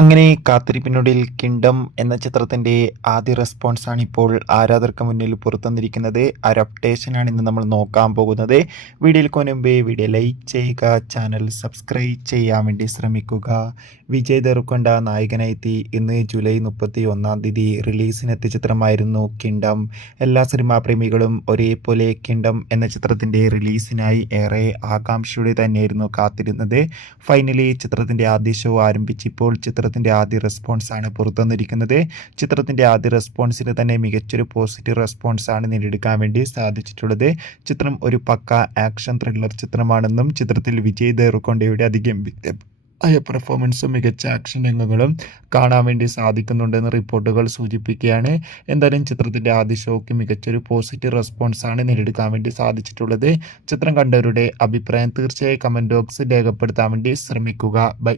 അങ്ങനെ കാത്തിരിപ്പിനൊടുവിൽ കിങ്ഡം എന്ന ചിത്രത്തിൻ്റെ ആദ്യ റെസ്പോൺസാണ് ഇപ്പോൾ ആരാധകർക്ക് മുന്നിൽ പുറത്തുവന്നിരിക്കുന്നത്. ആ ഒരു അപ്ഡേഷനാണ് ഇന്ന് നമ്മൾ നോക്കാൻ പോകുന്നത്. വീഡിയോയിൽ മുൻപേ വീഡിയോ ലൈക്ക് ചെയ്യുക, ചാനൽ സബ്സ്ക്രൈബ് ചെയ്യാൻ വേണ്ടി ശ്രമിക്കുക. വിജയ് ദേവരകൊണ്ട നായകനായെത്തി ഇന്ന് ജൂലൈ 31 റിലീസിനെത്തിയ ചിത്രമായിരുന്നു കിങ്ഡം. എല്ലാ സിനിമാ പ്രേമികളും ഒരേപോലെ കിങ്ഡം എന്ന ചിത്രത്തിൻ്റെ റിലീസിനായി ഏറെ ആകാംക്ഷയോടെ തന്നെയായിരുന്നു കാത്തിരുന്നത്. ഫൈനലി ചിത്രത്തിൻ്റെ ആദ്യ ഷോ ആരംഭിച്ചപ്പോൾ ചിത്രത്തിൻ്റെ ആദ്യ റെസ്പോൺസാണ് പുറത്തുവന്നിരിക്കുന്നത്. ചിത്രത്തിൻ്റെ ആദ്യ റെസ്പോൺസിന് തന്നെ മികച്ചൊരു പോസിറ്റീവ് റെസ്പോൺസാണ് നേടിയെടുക്കാൻ വേണ്ടി സാധിച്ചിട്ടുള്ളത്. ചിത്രം ഒരു പക്ക ആക്ഷൻ ത്രില്ലർ ചിത്രമാണെന്നും ചിത്രത്തിൽ വിജയ് ദേവരകൊണ്ടയുടെ അതിഗംഭീരമായ പെർഫോമൻസും മികച്ച ആക്ഷൻ രംഗങ്ങളും കാണാൻ വേണ്ടി സാധിക്കുന്നുണ്ടെന്ന് റിപ്പോർട്ടുകൾ സൂചിപ്പിക്കുകയാണ്. എന്തായാലും ചിത്രത്തിൻ്റെ ആദ്യ ഷോയ്ക്ക് മികച്ചൊരു പോസിറ്റീവ് റെസ്പോൺസാണ് നേടിയെടുക്കാൻ വേണ്ടി സാധിച്ചിട്ടുള്ളത്. ചിത്രം കണ്ടവരുടെ അഭിപ്രായം തീർച്ചയായും കമൻറ്റ് ബോക്സിൽ രേഖപ്പെടുത്താൻ വേണ്ടി ശ്രമിക്കുക. ബൈ.